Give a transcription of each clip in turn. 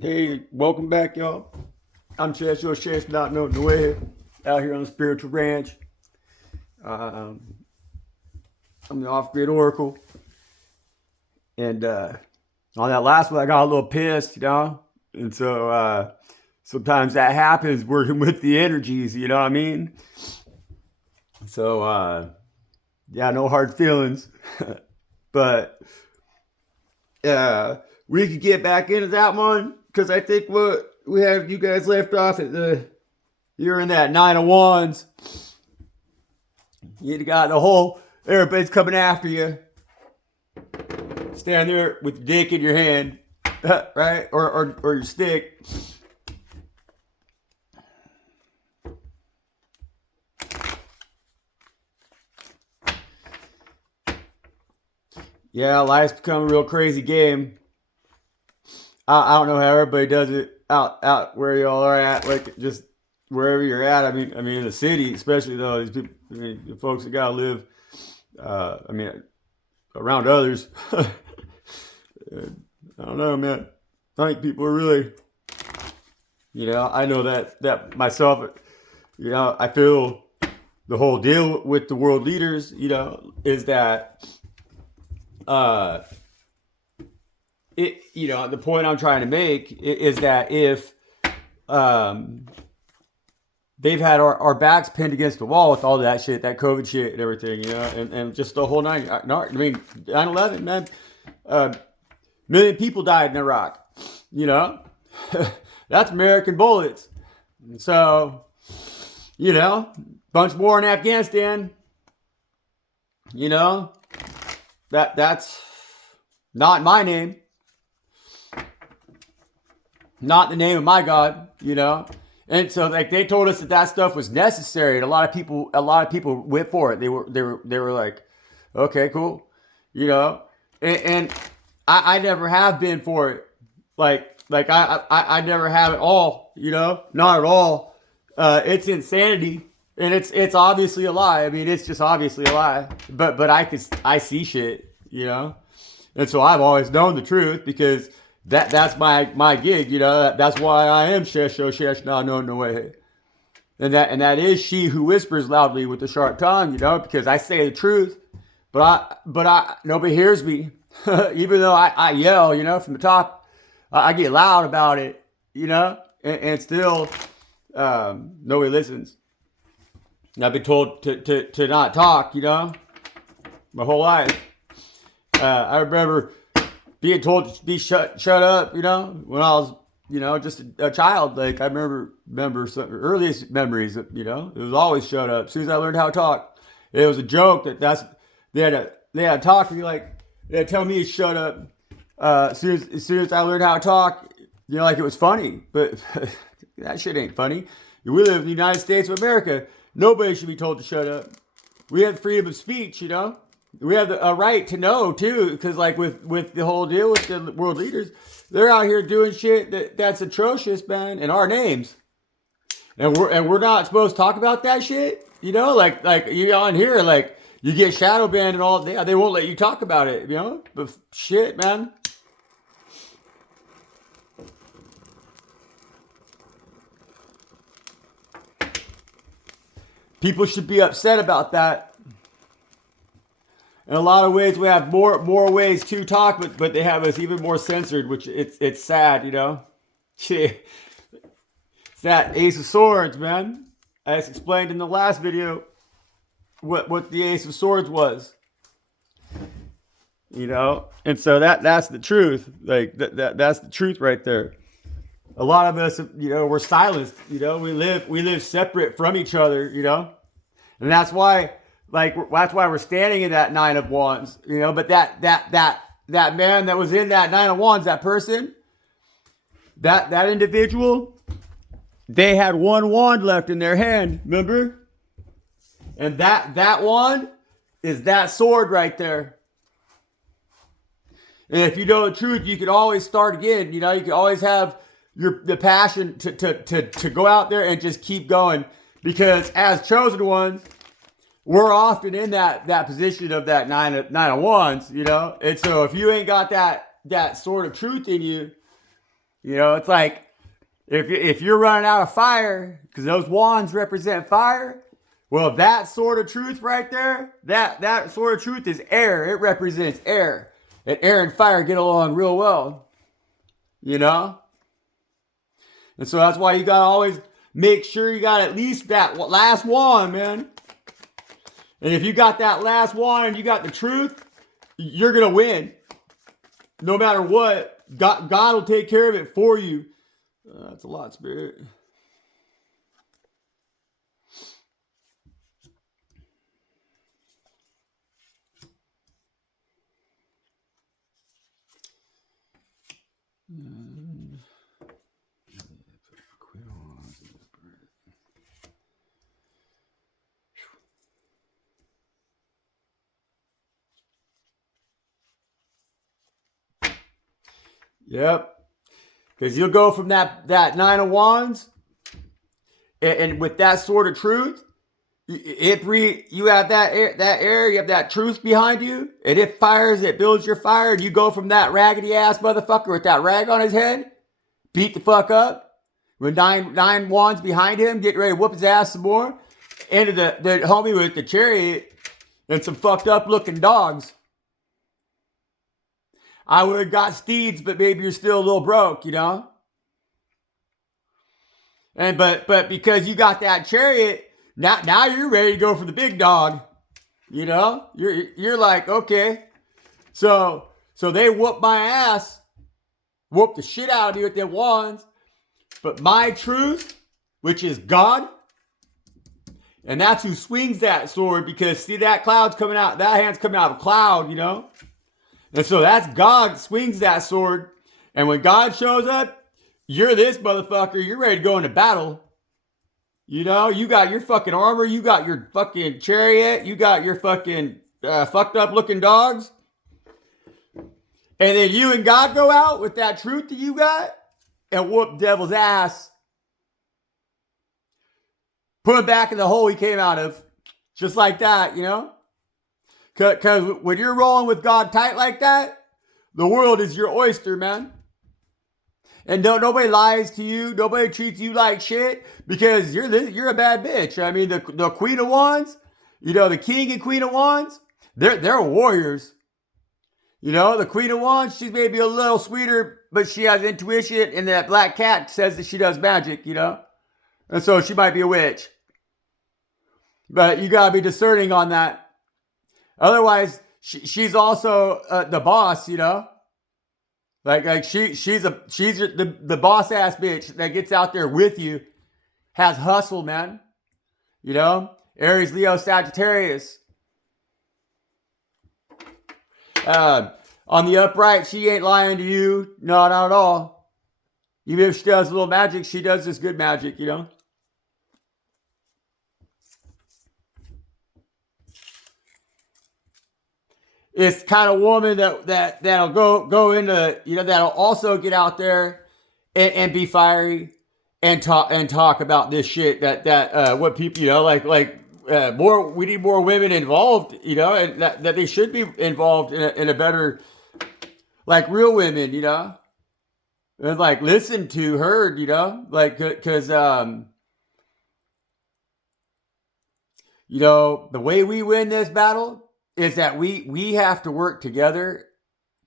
Hey, welcome back, y'all. I'm Chess, your Chess, not knowing the way, out here on the spiritual ranch. Um, I'm the off-grid oracle, and on that last one, I got a little pissed, and so sometimes that happens working with the energies, you know what I mean? So yeah, no hard feelings, but we could get back into that one because I think what we have you guys left off at you're in that nine of wands. You got the whole, everybody's coming after you. Stand there with your dick in your hand, right? Or your stick. Yeah, life's become a real crazy game. I don't know how everybody does it out where y'all are at, like just wherever you're at. I mean, in the city, especially though, these people, the folks that gotta live. Around others. I don't know, man. I think people are really, I know that myself. I feel the whole deal with the world leaders, is that, the point I'm trying to make is that if they've had our backs pinned against the wall with all that shit, that COVID shit and everything, and just the whole nine. I mean, 9/11, man. Million people died in Iraq, That's American bullets. And so, bunch more in Afghanistan, that's not my name. Not the name of my God, And so, like, they told us that stuff was necessary, and a lot of people went for it. They were like, okay, cool, and I never have been for it. Like I never have at all, not at all. It's insanity, and it's obviously a lie. I mean, it's just obviously a lie. But I see shit, and so I've always known the truth because that's my gig, That's why I am shesh na no way. And that is she who whispers loudly with the sharp tongue, because I say the truth, but I nobody hears me. Even though I yell, from the top, I get loud about it, and still nobody listens. And I've been told to not talk, my whole life. I remember being told to be shut up, when I was, just a child. Like I remember some earliest memories, it was always shut up. As soon as I learned how to talk, it was a joke they had to talk to me like they tell me to shut up. As soon as I learned how to talk, like it was funny, but that shit ain't funny. We live in the United States of America. Nobody should be told to shut up. We have freedom of speech, We have a right to know too, because like with the whole deal with the world leaders, they're out here doing shit that's atrocious, man, in our names, and we're not supposed to talk about that shit, like you on here, like you get shadow banned and all. They won't let you talk about it, But shit, man. People should be upset about that. In a lot of ways, we have more ways to talk, but they have us even more censored, which it's sad, It's that Ace of Swords, man. As explained in the last video, what the Ace of Swords was, and so that's the truth. Like that's the truth right there. A lot of us, we're silenced. We live separate from each other. And that's why, we're standing in that nine of wands. But that man that was in that nine of wands, that person, that individual, they had one wand left in their hand. Remember? And that wand is that sword right there. And if you know the truth, you can always start again. You can always have the passion to go out there and just keep going, because as chosen ones, we're often in that position of that nine of wands, And so if you ain't got that sword of truth in you, You know, it's like if you're running out of fire, because those wands represent fire, well, that sword of truth right there, that sword of truth is air. It represents air. And air and fire get along real well. You know? And so that's why you gotta always make sure you got at least that last wand, man. And if you got that last wand and you got the truth, you're gonna win. No matter what, God will take care of it for you. That's a lot, Spirit. Yep. Because you'll go from that nine of wands, and with that sword of truth, you have that air, you have that truth behind you, and it fires, it builds your fire, and you go from that raggedy ass motherfucker with that rag on his head, beat the fuck up, with nine wands behind him, getting ready to whoop his ass some more, into the homie with the chariot and some fucked up looking dogs. I would have got steeds, but maybe you're still a little broke, you know? And but because you got that chariot, now you're ready to go for the big dog. You know? You're like, okay. So they whoop my ass, whoop the shit out of me with their wands. But my truth, which is God, and that's who swings that sword, because see that cloud's coming out, that hand's coming out of a cloud, you know? And so that's God swings that sword. And when God shows up, you're this motherfucker. You're ready to go into battle. You know, you got your fucking armor. You got your fucking chariot. You got your fucking fucked up looking dogs. And then you and God go out with that truth that you got and whoop devil's ass. Put him back in the hole he came out of. Just like that, you know? Because when you're rolling with God tight like that, the world is your oyster, man. And nobody lies to you. Nobody treats you like shit because you're a bad bitch. I mean, the Queen of Wands, you know, the King and Queen of Wands, they're warriors. You know, the Queen of Wands, she's maybe a little sweeter, but she has intuition, and that black cat says that she does magic, you know? And so she might be a witch. But you gotta be discerning on that. Otherwise, she's also the boss, you know? Like she's the boss ass bitch that gets out there with you, has hustle, man. You know? Aries, Leo, Sagittarius. On the upright, she ain't lying to you. No, not at all. Even if she does a little magic, she does this good magic, you know? It's the kind of woman that'll go into, you know, that'll also get out there and be fiery and talk about this shit that what people, you know, like more, we need more women involved, you know, and that they should be involved in a better, like real women, you know, and like listen to her, you know, like because you know, the way we win this battle is that we have to work together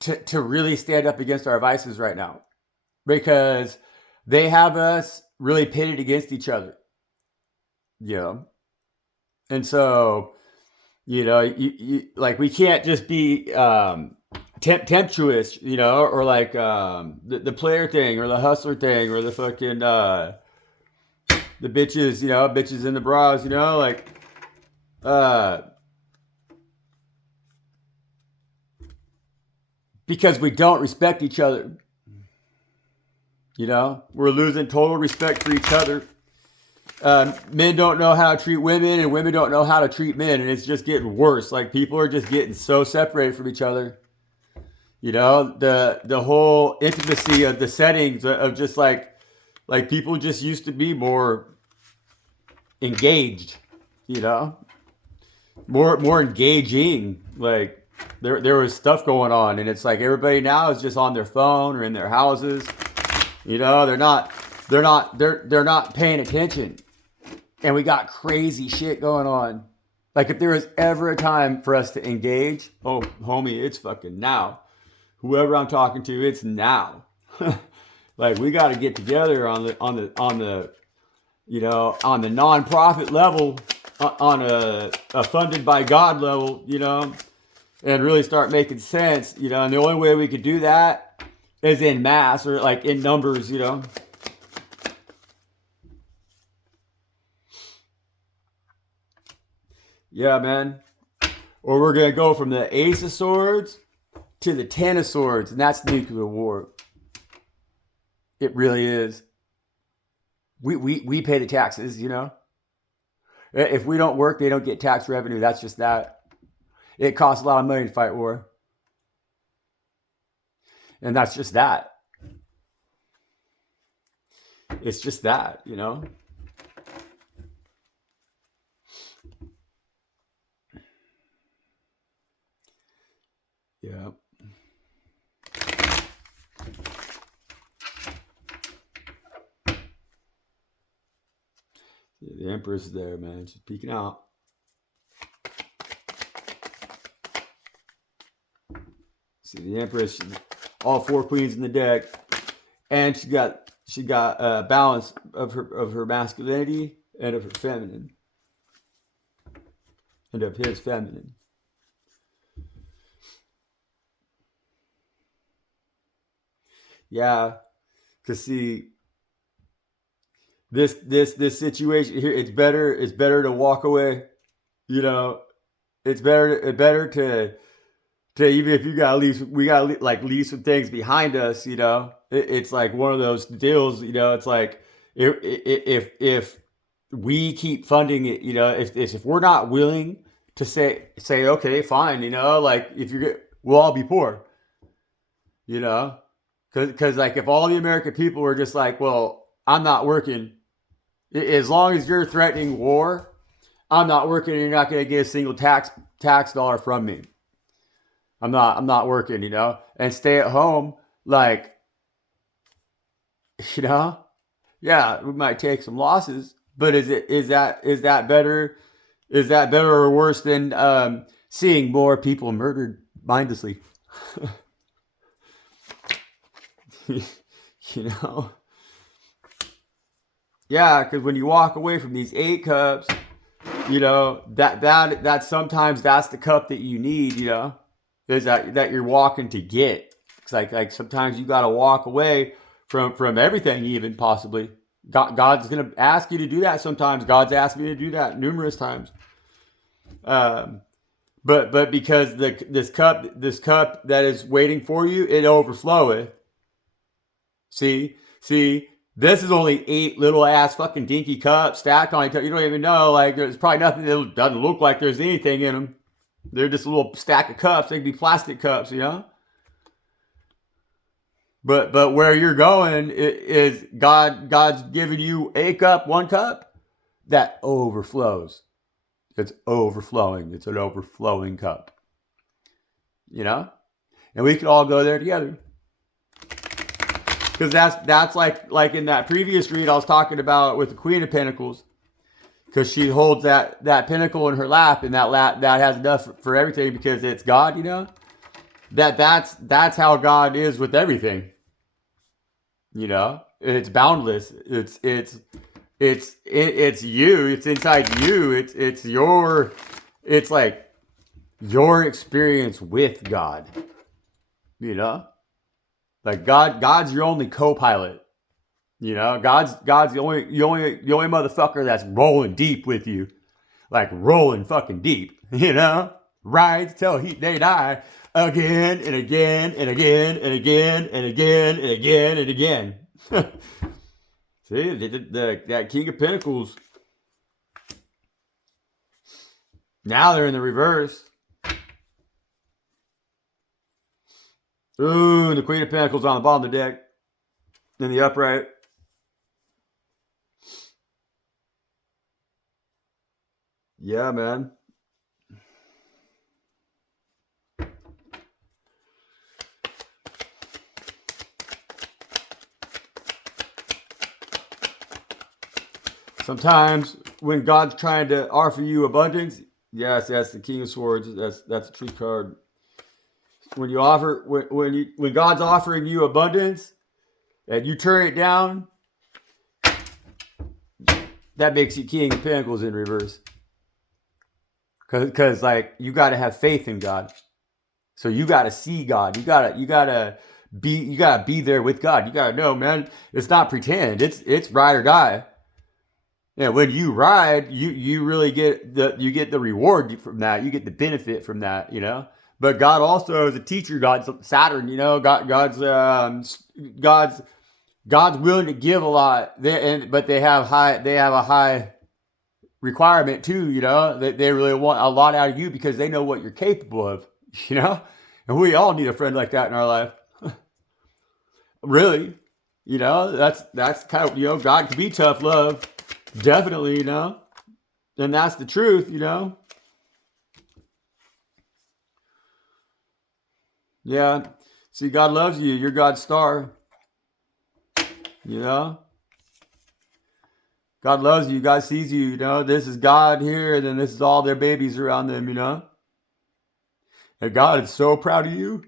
to really stand up against our vices right now, because they have us really pitted against each other, you know. And so, you know, you like, we can't just be temptuous, you know, or like the player thing or the hustler thing or the fucking the bitches, you know, bitches in the bras, you know, like because we don't respect each other. You know, we're losing total respect for each other. Men don't know how to treat women, and women don't know how to treat men, and it's just getting worse. Like, people are just getting so separated from each other. You know, the whole intimacy of the settings of just like people just used to be more engaged. You know, more engaging. Like, there was stuff going on, and it's like everybody now is just on their phone or in their houses. You know, they're not paying attention. And we got crazy shit going on. Like if there was ever a time for us to engage, oh homie, it's fucking now. Whoever I'm talking to, it's now. Like we got to get together on the on the nonprofit level, on a funded by God level, and really start making sense, and the only way we could do that is in mass or like in numbers, Yeah, man. Or we're gonna go from the Ace of Swords to the Ten of Swords, and that's nuclear war. It really is. We pay the taxes. If we don't work, they don't get tax revenue. That's just that. It costs a lot of money to fight war, and that's just that. It's just that. Yeah. The Empress there, man. She's peeking out. See the Empress, all four queens in the deck, and she got a balance of her masculinity and of her feminine, and of his feminine. Yeah, cause see this situation here, it's better to walk away. You know, it's better to even if you gotta leave, we gotta like leave some things behind us. It's like one of those deals. It's like if we keep funding it, if we're not willing to say okay, fine, like if you're we'll all be poor, you know, because like if all the American people were just like, well, I'm not working, as long as you're threatening war, I'm not working, and you're not going to get a single tax dollar from me. I'm not working, and stay at home, like, you know, yeah, we might take some losses, but is that better? Is that better or worse than seeing more people murdered mindlessly? you know, yeah, because when you walk away from these 8 cups, that sometimes that's the cup that you need. Is that you're walking to get. It's like sometimes you got to walk away from everything, even possibly. God's gonna ask you to do that sometimes. God's asked me to do that numerous times. Um, but because this cup that is waiting for you, it overfloweth. See, this is only 8 little ass fucking dinky cups stacked on each other. You don't even know. Like there's probably nothing that doesn't look like there's anything in them. They're just a little stack of cups. They could be plastic cups. But where you're going is God's giving you a cup, 1 cup that overflows. It's overflowing. It's an overflowing cup. You know, and we could all go there together. Because that's like in that previous read I was talking about with the Queen of Pentacles, because she holds that pinnacle in her lap, and that has enough for everything because it's God. That's how God is with everything. It's boundless. It's you. It's inside you. It's like your experience with God. Like God's your only co-pilot. God's the only motherfucker that's rolling deep with you, like rolling fucking deep. Rides till they die again and again and again and again and again and again and again. See, that King of Pentacles. Now they're in the reverse. Ooh, and the Queen of Pentacles on the bottom of the deck. In the upright. Yeah, man. Sometimes when God's trying to offer you abundance, yes, that's the King of Swords. That's a truth card. When God's offering you abundance and you turn it down, that makes you King of Pentacles in reverse. Because like you got to have faith in God. So you got to see God. You gotta be there with God. You gotta know, man. It's not pretend. It's ride or die. Yeah, when you ride, you really get the reward from that. You get the benefit from that, you know. But God also is a teacher. God's Saturn, you know. God's willing to give a lot. But they have a high requirement too, you know. They really want a lot out of you because they know what you're capable of, you know. And we all need a friend like that in our life. Really, you know. That's kind of, you know, God can be tough love. Definitely, you know. And that's the truth, you know. Yeah. See, God loves you. You're God's star. You know. God loves you. God sees you, you know. This is God here, and then this is all their babies around them, you know. And God is so proud of you.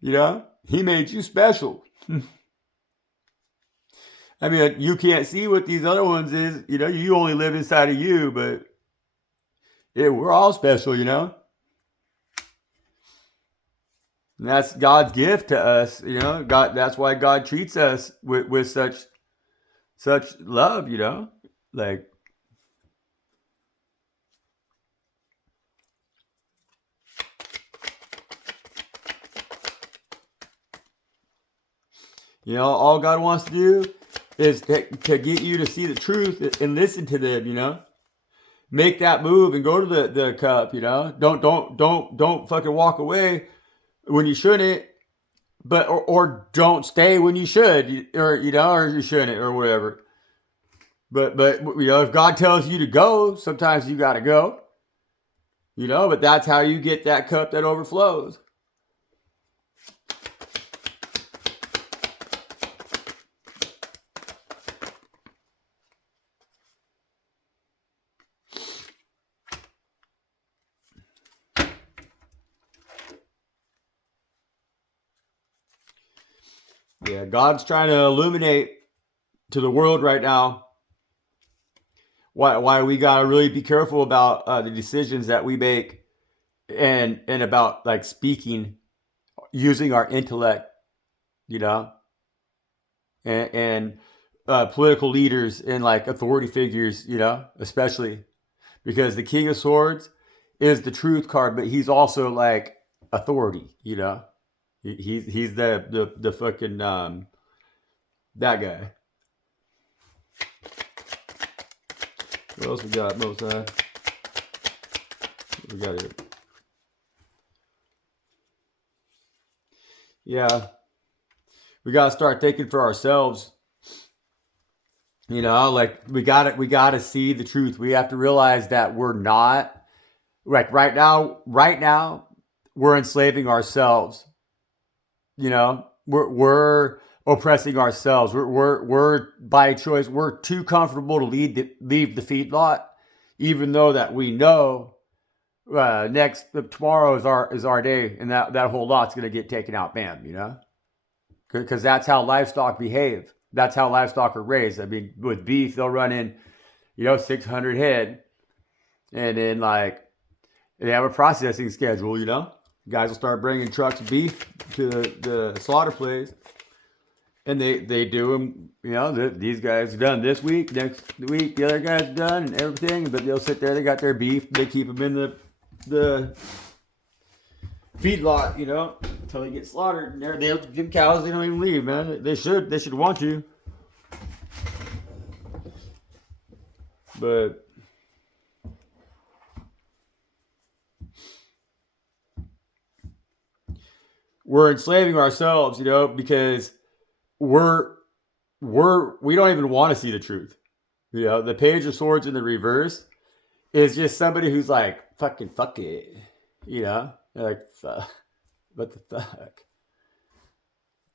You know. He made you special. I mean, you can't see what these other ones is. You know, you only live inside of you, but yeah, we're all special, you know. And that's God's gift to us, you know. God, that's why God treats us with such love, you know. Like, you know, all God wants to do is to get you to see the truth and listen to them, you know. Make that move and go to the cup, you know. Don't fucking walk away when you shouldn't, but or don't stay when you should, or you know, or you shouldn't, or whatever. But you know, if God tells you to go, sometimes you got to go, you know. But that's how you get that cup that overflows. Yeah, God's trying to illuminate to the world right now why we gotta really be careful about the decisions that we make and about like speaking, using our intellect, you know, and political leaders and like authority figures, you know, especially because the King of Swords is the truth card, but he's also like authority, you know. He's the fucking that guy. What else we got? Most we got here. Yeah, we gotta start thinking for ourselves. You know, like we gotta see the truth. We have to realize that we're not like right now we're enslaving ourselves. You know, we're oppressing ourselves. We're by choice. We're too comfortable to leave the feedlot, even though that we know tomorrow is our day, and that whole lot's gonna get taken out, bam. You know, because that's how livestock behave. That's how livestock are raised. I mean, with beef, they'll run in, you know, 600 head, and then like they have a processing schedule. You know, guys will start bringing trucks of beef to the slaughter place, and they do them. You know, these guys are done this week. Next week, the other guys are done and everything. But they'll sit there. They got their beef. They keep them in the feedlot, you know, until they get slaughtered. And they'll them cows. They don't even leave, man. They should want to, but we're enslaving ourselves, you know, because we're we don't even want to see the truth. You know, the Page of Swords in the reverse is just somebody who's like, fucking fuck it. You know? They're like, fuck. What the fuck?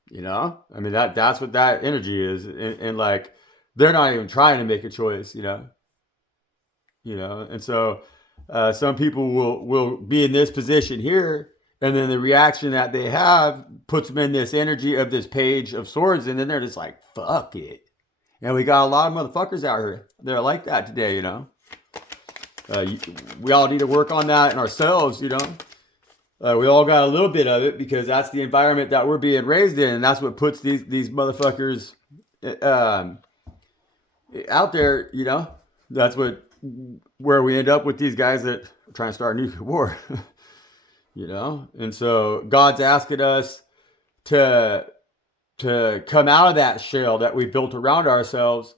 You know? I mean, that's what that energy is. And like, they're not even trying to make a choice, and so some people will be in this position here, and then the reaction that they have puts them in this energy of this page of swords, and then they're just like, fuck it. And we got a lot of motherfuckers out here that are like that today, we all need to work on that in ourselves, we all got a little bit of it because that's the environment that we're being raised in, and that's what puts these motherfuckers out there, That's where we end up with these guys that are trying to start a nuclear war, And so God's asking us to come out of that shell that we built around ourselves,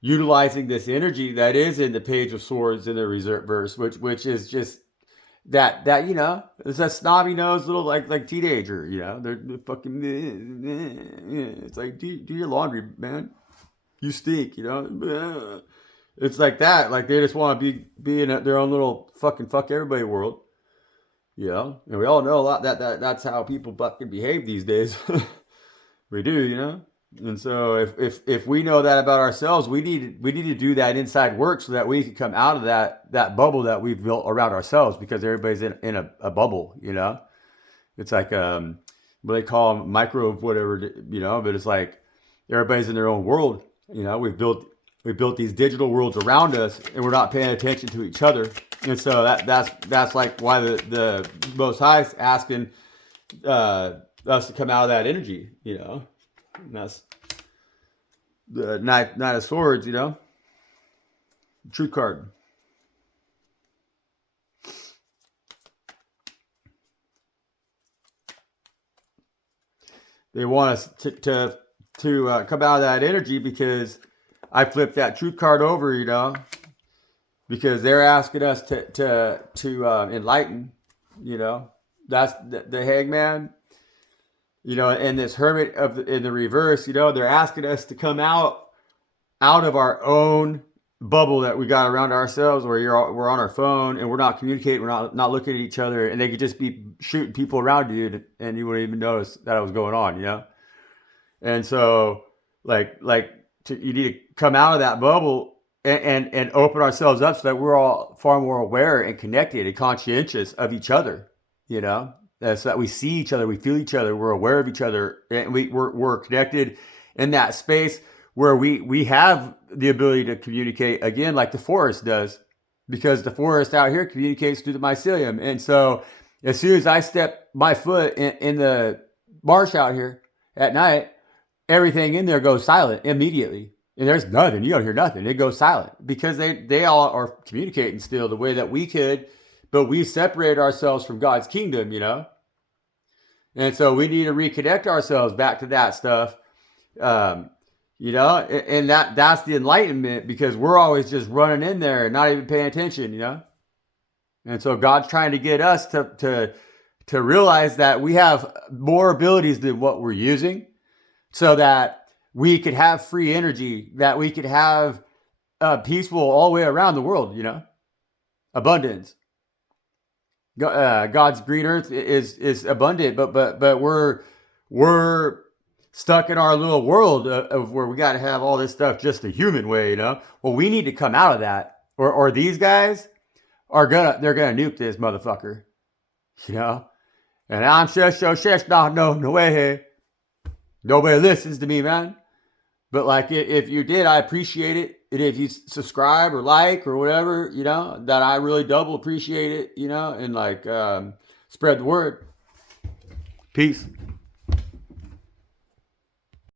utilizing this energy that is in the page of swords in the reserve verse, which is just that it's a snobby nosed little like teenager, they're fucking, it's like do your laundry, man, you stink, it's like that, like they just want to be in their own little fucking fuck everybody world, and we all know a lot that's how people fucking behave these days. We do, and so if we know that about ourselves, we need to do that inside work so that we can come out of that bubble that we've built around ourselves, because everybody's in a bubble, It's like what they call them, micro whatever, but it's like everybody's in their own world, We've built these digital worlds around us, and we're not paying attention to each other, and so that's like why the Most High is asking us to come out of that energy, And that's the Knight of Swords, Truth card. They want us to come out of that energy because I flipped that truth card over, because they're asking us to enlighten, That's the Hangman, and this Hermit in the reverse, they're asking us to come out of our own bubble that we got around ourselves, where we're on our phone and we're not communicating, we're not looking at each other, and they could just be shooting people around you, and you wouldn't even notice that it was going on, And so, you need to come out of that bubble and open ourselves up so that we're all far more aware and connected and conscientious of each other, so that we see each other, we feel each other, we're aware of each other, and we're connected in that space where we have the ability to communicate again, like the forest does, because the forest out here communicates through the mycelium. And so as soon as I step my foot in the marsh out here at night, everything in there goes silent immediately. And there's nothing, you don't hear nothing. It goes silent because they all are communicating still the way that we could, but we separated ourselves from God's kingdom, And so we need to reconnect ourselves back to that stuff, and that's the enlightenment, because we're always just running in there and not even paying attention, And so God's trying to get us to realize that we have more abilities than what we're using, so that we could have free energy, that we could have peaceful all the way around the world, abundance. God's green earth is abundant, but we're stuck in our little world of where we got to have all this stuff just the human way, Well, we need to come out of that, or these guys they're gonna nuke this motherfucker, And I'm just so no way. Nobody listens to me, man. But if you did, I appreciate it. And if you subscribe or like or whatever, that I really double appreciate it, and spread the word. Peace.